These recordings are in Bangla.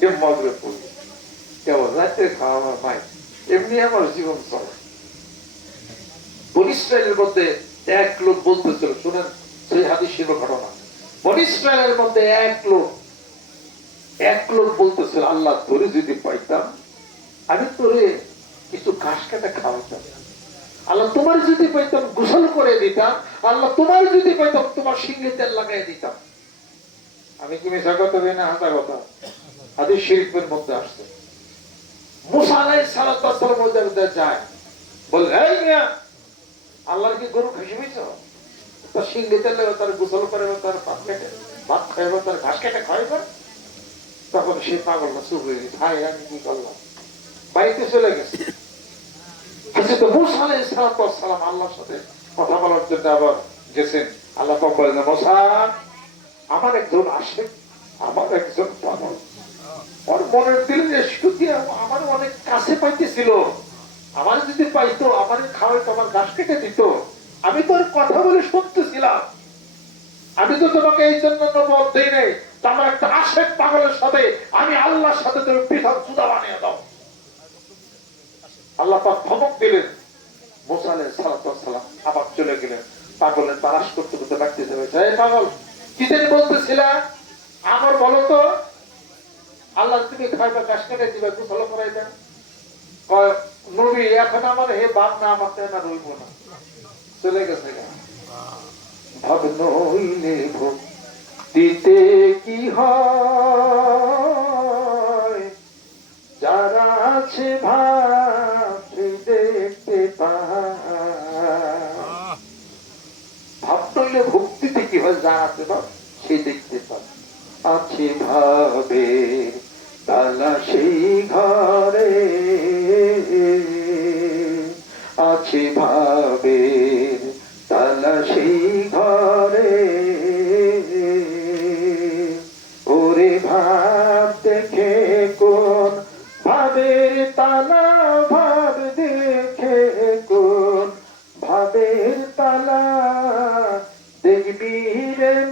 যে মগরে পড়বে কেবল রাত্রে খাওয়া আমার নাই এমনি আমার জীবন চলে বন ইসরায়েলের মধ্যে এক লোক বলতেছিল শুনেন সেই হাদিসের ঘটনা বন ইসরায়েলের মধ্যে এক লোক এক লোক বলতেছিল আল্লাহ তোরে যদি পাইতাম, আমি তোরে কিছু ঘাস কাটা খাওয়াতাম। আল্লাহ তোমার যদি পাইতাম, গোসল করে দিতাম, আল্লাহ তোমার যদি পাইতাম, তোমার সিংহে তেল লাগাই দিতাম। আমি কি মিশা কথা না হাসা কথা? হাদিস মধ্যে আসছে। মুসা সালাতু যায় বল, এই মিয়া, আল্লাহর কি গরু হইছ তার গোসল করে তার তার ঘাস তখন সে পাগল না, চুপ হয়ে আমি কি বাড়িতে চলে গেছে। হযরত মুসা আলাইহিস সালাতু সালাম আল্লাহর সাথে কথা বলার জন্য আবার গেছেন। আল্লাহ পাক বলেন আমার একজন আসে, আমার একজন পাগল ওর মনের দিলে যে সুখী আমার অনেক কাছে পাইতেছিল। আমার যদি পাইতো, আমার খাওয়াইতো আমার গাছ কেটে দিত। আমি তোর কথা বলে শুনতেছিলাম। আমি তো তোমাকে এই জন্য নবদ দেই নাই। তো আমার একটা আশেক পাগলের সাথে আমি আল্লাহর সাথে তুমি পৃথক জুদা বানিয়ে দাও। আল্লাহ পাক ধমক দিলেন। মোসা আলাইহিস সালাম আবার চলে গেলেন। পাগলের তালাশ করতে করতে বাড়তে যাবে পাগল! কি জানি বলতেছিলা আমার বলো তো। আল্লাহ তুমি খাইবা কাশ কেটে দিবা, একটু ভালো করাই দেন। এখন আমার হে বাপ না, আমার না রইব না। চলে গেছে গা। ভাব নইলে দিতে কি হয়? আছে ভাব সে দেখতে পায়। আছে ভাবে তালা সেই ঘরে। আছে ভাবে তালা সেই ঘরে। ওরে ভাব দেখে কোন ভাবের তালা, ভাব দেখে কোন ভাবের তালা। দেখবি রে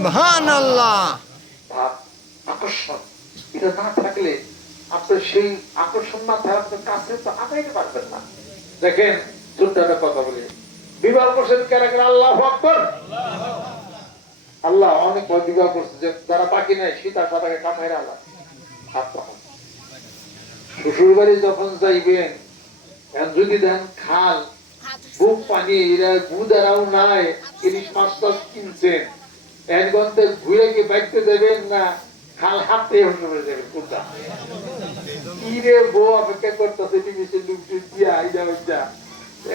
সুবহানাল্লাহ। আকর্ষণ এটা না থাকলে আপনার সেই আকর্ষণ না থাকলে আপনার কাছে তো আগাইতে পারবেন না। দেখেন দুটাটা কথা বলি। বিবাহ করছেন কেন কেন আল্লাহ আকবর। আল্লাহ অনেক বড় বিবাহ করছে যে যারা বাকি নাই সীতা সাদাকে কামাই আল্লাহ শ্বশুর বাড়ি যখন যাইবেন যদি দেন খাল বুক পানি এরা গুদারাও নাই ইলিশ মাছ কিনছেন। এক গন্তে ঘুরে কি বাইতে দেবেন না খাল হাতে শ্বশুর যাবেন কোনটা? কি রে বউ অপেক্ষা করতেছে টিভিতে লুক টুক দিয়া আইজা আইজা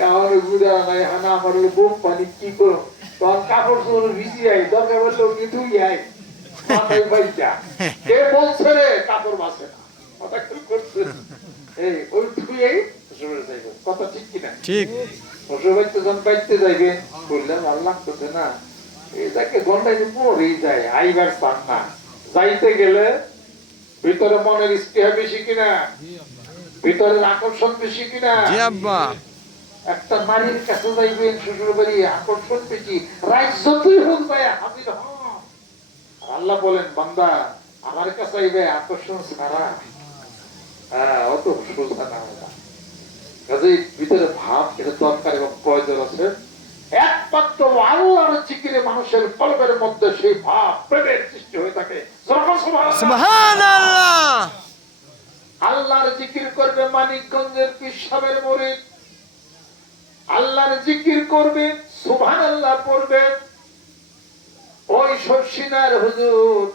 আমার গুদারা নাই হানা আমার ওই পানি কি করো তখন কাপড় চোপড় ভিজি আই দরকার বললে ওকে ধুই আই মাথায় কে বলছে রে কাপড় বাসে না। কথা খেয়াল করছেন? এই ওই ধুয়েই শ্বশুর কথা ঠিক কিনা? ঠিক। শ্বশুরবাড়িতে যখন বাইতে যাইবেন বললেন আল্লাহ করছে না। এটাকে গন্ডায় যায় আইবার পান না। যাইতে গেলে ভিতরে মনের স্পৃহা বেশি কিনা? ভিতরের আকর্ষণ বেশি কিনা? একটা নারীর কাছে যাইবেন শ্বশুর বাড়ি আকর্ষণ বেশি। রাজ্যতেই হোক ভাই হাজির আল্লাহ বলেন বান্দা আমার কাছে আইবে আকর্ষণ ছাড়া। হ্যাঁ অত সোজা না। কাজেই ভিতরে ভাব এটা দরকার এবং প্রয়োজন আছে। একমাত্র আল্লাহর জিকিরে মানুষের কলবের মধ্যে সেই ভাব প্রেমের সৃষ্টি হয়ে থাকে। আল্লাহর জিকির করবে মানিকগঞ্জের পিসাবের মরিদ। আল্লাহর জিকির করবে সুভান আল্লাহ পড়বে। ওই শর্ষিনার হুজুর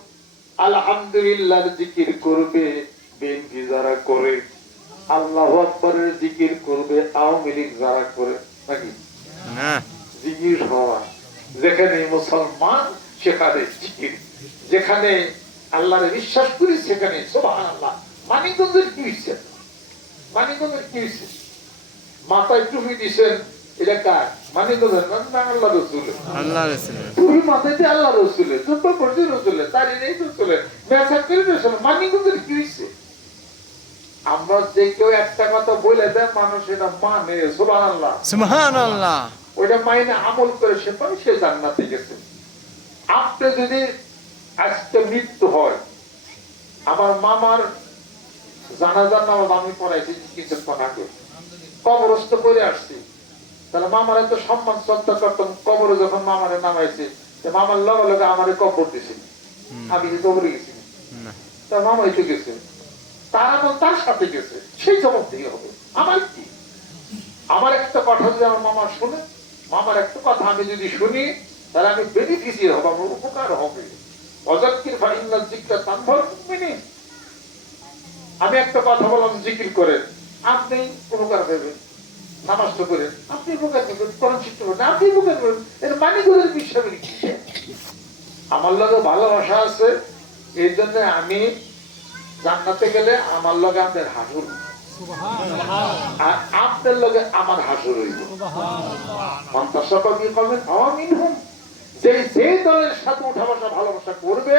আলহামদুলিল্লাহর জিকির করবে বিএনপি যারা করে আল্লাহ আকবরের জিকির করবে আওয়ামী লীগ যারা করে নাকি? না। জিকির হওয়া যেখানে মুসলমান সেখানে জিকির যেখানে আল্লাহরে বিশ্বাস করি সেখানে সোভান আল্লাহ মানিকগঞ্জের কি হয়েছে মানিকগঞ্জের কি হয়েছে মাথায় টুপি দিছেন এটা কার? মানিকগঞ্জের না না আল্লাহ রসুলে জুব্ব করছে রসুলে তারই নেই রসুলে মেসাজ করে রসুলে মানিকগঞ্জের কি হয়েছে আমরা যে কেউ একটা কথা বলে দেয় মানুষ এটা মানে আল্লাহ সুবহান আল্লাহ ওইটা মাইনে আমল করে সে পারে সে জান্নাতে গেছে। আপনি যদি আজকে মৃত্যু হয় আমার মামার জানাজার নামাজ আমি পড়াইছি কিছুক্ষণ আগে। কবরস্থ করে আসছি। তাহলে মামার এত সম্মান শ্রদ্ধা করতাম কবরে যখন মামারে নামাইছে মামার লগে লগে আমারে কবর দিছে। আমি যে কবরে গেছি। তার মামা তো গেছে। তার আমল তার সাথে গেছে। সেই জবাব দিয়ে হবে। আমার কি? আমার একটা কথা যদি আমার মামা শুনে মামার একটা কথা আমি যদি শুনি, তাহলে আমি বেনিফিসিয়ার হব, আমার উপকার হবে। অজাক্কির ফাইন্না জিজ্ঞা তানভর মিনি আমি একটা কথা বললাম জিকির করেন। আপনি উপকার পাবেন নামাজ তো করেন আপনি উপকার করবেন কোরআন শিখতে পারেন আপনি উপকার করবেন এর মানে আমার লগে ভালোবাসা আছে, এই জন্য আমি জান্নাতে গেলে আমার লগে আপনার হাসুর আর আপনার লগে আমার হাসুর হইব। যে যে দলের সাথে উঠা বসা ভালোবাসা করবে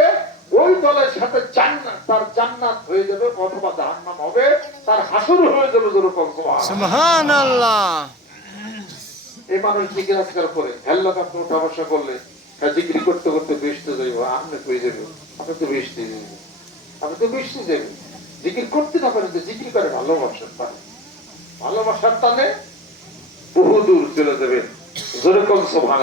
ওই দলের সাথে জান্নাত তার জান্নাত হয়ে যাবে অথবা জাহান্নাম হবে তার হাসুর হয়ে যাবে যেরকম এই মানুষ জিকির আজকাল করে। হেল্লা আপনি উঠা বসা করলে জিকির করতে করতে বেসতে যাইব আপনি কই যাবে আপনি তো বেসতে যাবেন আপনি তো বেসতে যাবেন জিকির করতে না পারেন জিকির করে ভালোবাসার টানে ভালোবাসার টানে বহু দূর চলে যাবেন যেরকম সোভান